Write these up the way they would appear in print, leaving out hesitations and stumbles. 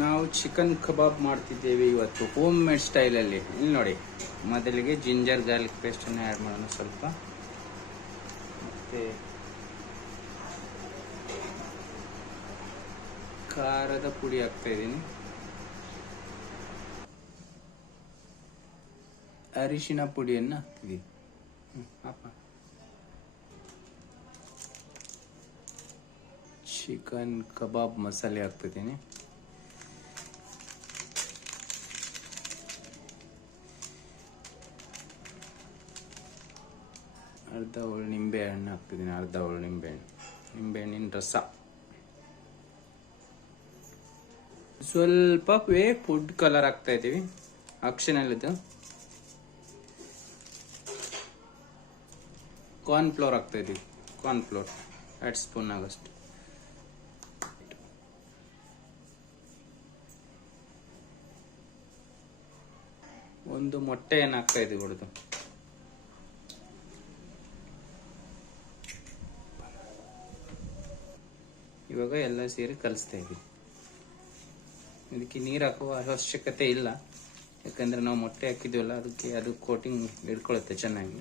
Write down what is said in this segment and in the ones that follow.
ನಾವು ಚಿಕನ್ ಕಬಾಬ್ ಮಾಡ್ತಿದ್ದೇವೆ ಇವತ್ತು ಹೋಮ್ ಮೇಡ್ ಸ್ಟೈಲಲ್ಲಿ. ಇಲ್ಲಿ ನೋಡಿ, ಮೊದಲಿಗೆ ಜಿಂಜರ್ ಗಾರ್ಲಿಕ್ ಪೇಸ್ಟನ್ನು ಆ್ಯಡ್ ಮಾಡೋಣ ಸ್ವಲ್ಪ. ಮತ್ತೆ ಖಾರದ ಪುಡಿ ಹಾಕ್ತಾ ಇದ್ದೀನಿ, ಅರಿಶಿನ ಪುಡಿಯನ್ನು ಹಾಕ್ತಿದ್ದೀವಿ. ಚಿಕನ್ ಕಬಾಬ್ ಮಸಾಲೆ ಹಾಕ್ತಿದ್ದೀನಿ. ಅರ್ಧ ಹೋಳು ನಿಂಬೆ ಹಣ್ಣು ಹಾಕ್ತಿದ್ದೀನಿ, ಅರ್ಧ ಹೋಳು ನಿಂಬೆಹಣ್ಣಿನ ರಸ. ಸ್ವಲ್ಪ ಫುಡ್ ಕಲರ್ ಹಾಕ್ತಾ ಇದ್ದೀವಿ, ಆಪ್ಷನಲ್ ಇದು. ಕಾರ್ನ್ ಫ್ಲೋರ್ ಹಾಕ್ತಾ ಇದ್ದೀವಿ, ಕಾರ್ನ್ ಫ್ಲೋರ್ 2 ಸ್ಪೂನ್ ಆಗೋಷ್ಟು. ಒಂದು ಮೊಟ್ಟೆಯನ್ನು ಹಾಕ್ತಾ ಇದ್ದೀವಿ ಹೊಡೆದು. ಇವಾಗ ಎಲ್ಲ ಸೇರಿ ಕಲಿಸ್ತಾ ಇದ್ದೀವಿ. ಇದಕ್ಕೆ ನೀರು ಹಾಕುವ ಅವಶ್ಯಕತೆ ಇಲ್ಲ, ಯಾಕಂದ್ರೆ ನಾವು ಮೊಟ್ಟೆ ಹಾಕಿದ್ವಲ್ಲ, ಅದಕ್ಕೆ ಅದು ಕೋಟಿಂಗ್ ಹಿಡ್ಕೊಳುತ್ತೆ ಚೆನ್ನಾಗಿ.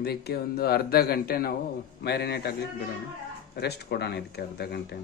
ಇದಕ್ಕೆ ಒಂದು ಅರ್ಧ ಗಂಟೆ ನಾವು ಮ್ಯಾರಿನೇಟ್ ಆಗ್ಲಿಕ್ಕೆ ಬಿಡೋಣ, ರೆಸ್ಟ್ ಕೊಡೋಣ ಇದಕ್ಕೆ ಅರ್ಧ ಗಂಟೆ.